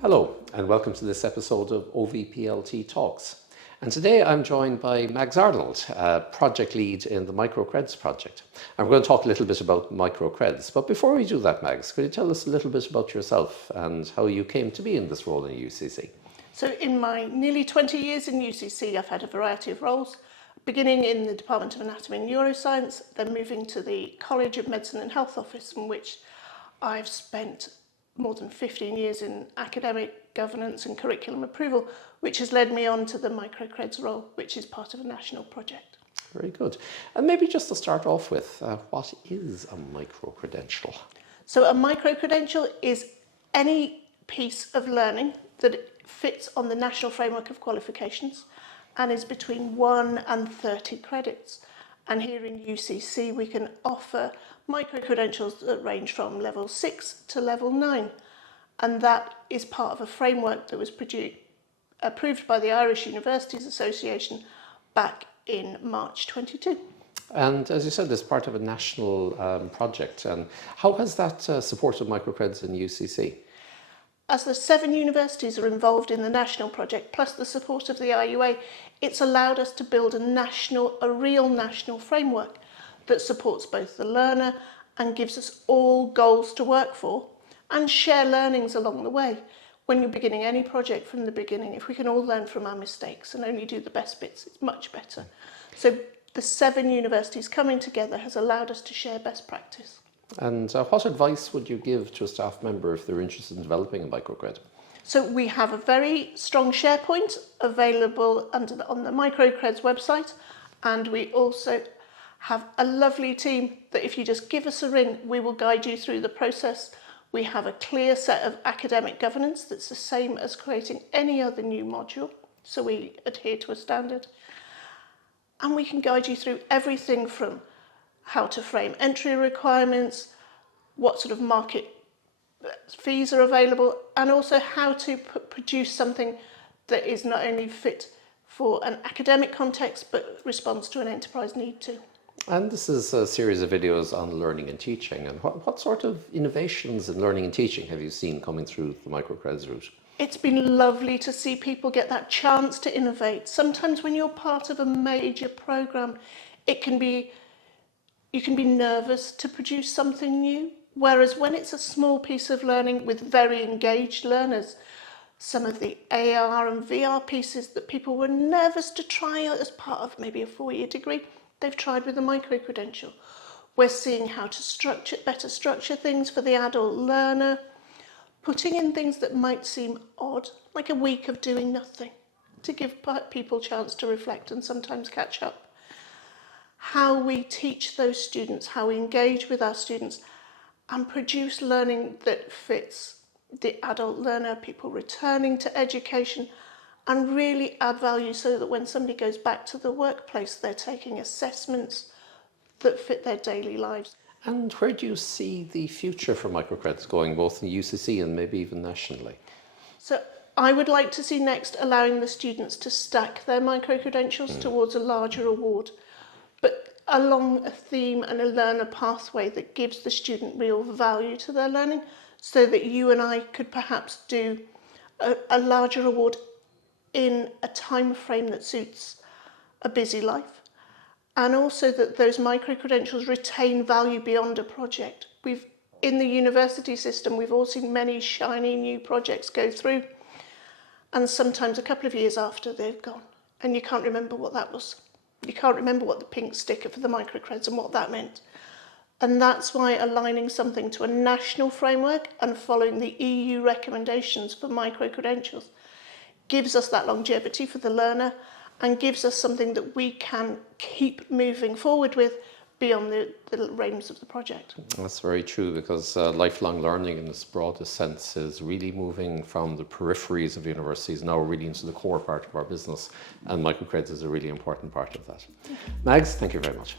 Hello and welcome to this episode of OVPLT Talks. And today I'm joined by Mags Arnold, Project Lead in the MicroCreds Project. And we're going to talk a little bit about MicroCreds. But before we do that, Mags, could you tell us a little bit about yourself and how you came to be in this role in UCC? So in my nearly 20 years in UCC, I've had a variety of roles, beginning in the Department of Anatomy and Neuroscience, then moving to the College of Medicine and Health Office, in which I've spent more than 15 years in academic governance and curriculum approval, which has led me on to the MicroCreds role, which is part of a national project. Very good. And maybe just to start off with, what is a micro-credential? So a micro-credential is any piece of learning that fits on the National Framework of Qualifications and is between 1 and 30 credits. And here in UCC, we can offer micro-credentials that range from level 6 to level 9. And that is part of a framework that was approved by the Irish Universities Association back in March 22. And as you said, this is part of a national project. And how has that supported MicroCreds in UCC? As the 7 universities are involved in the national project, plus the support of the IUA, it's allowed us to build a real national framework that supports both the learner and gives us all goals to work for and share learnings along the way. When you're beginning any project from the beginning, if we can all learn from our mistakes and only do the best bits, it's much better. So the 7 universities coming together has allowed us to share best practice. And what advice would you give to a staff member if they're interested in developing a microcred? So we have a very strong SharePoint available on the MicroCreds website, and we also have a lovely team that if you just give us a ring, we will guide you through the process. We have a clear set of academic governance that's the same as creating any other new module, so we adhere to a standard. And we can guide you through everything from how to frame entry requirements, what sort of market fees are available, and also how to produce something that is not only fit for an academic context, but responds to an enterprise need too. And this is a series of videos on learning and teaching. And what sort of innovations in learning and teaching have you seen coming through the MicroCreds route? It's been lovely to see people get that chance to innovate. Sometimes when you're part of a major program, you can be nervous to produce something new. Whereas when it's a small piece of learning with very engaged learners, some of the AR and VR pieces that people were nervous to try as part of maybe a 4-year degree, they've tried with a micro-credential. We're seeing how to better structure things for the adult learner, putting in things that might seem odd, like a week of doing nothing, to give people a chance to reflect and sometimes catch up. How we teach those students, how we engage with our students and produce learning that fits the adult learner, people returning to education, and really add value so that when somebody goes back to the workplace, they're taking assessments that fit their daily lives. And where do you see the future for MicroCreds going, both in UCC and maybe even nationally? So I would like to see next allowing the students to stack their micro-credentials towards a larger award, but along a theme and a learner pathway that gives the student real value to their learning, so that you and I could perhaps do a larger award in a time frame that suits a busy life, and also that those micro-credentials retain value beyond a project. In the university system, we've all seen many shiny new projects go through, and sometimes a couple of years after they've gone, and you can't remember what that was. You can't remember what the pink sticker for the MicroCreds and what that meant. And that's why aligning something to a national framework and following the EU recommendations for micro-credentials gives us that longevity for the learner and gives us something that we can keep moving forward with beyond the realms of the project. That's very true, because lifelong learning in its broadest sense is really moving from the peripheries of universities now really into the core part of our business, and MicroCreds is a really important part of that. Mags, thank you very much.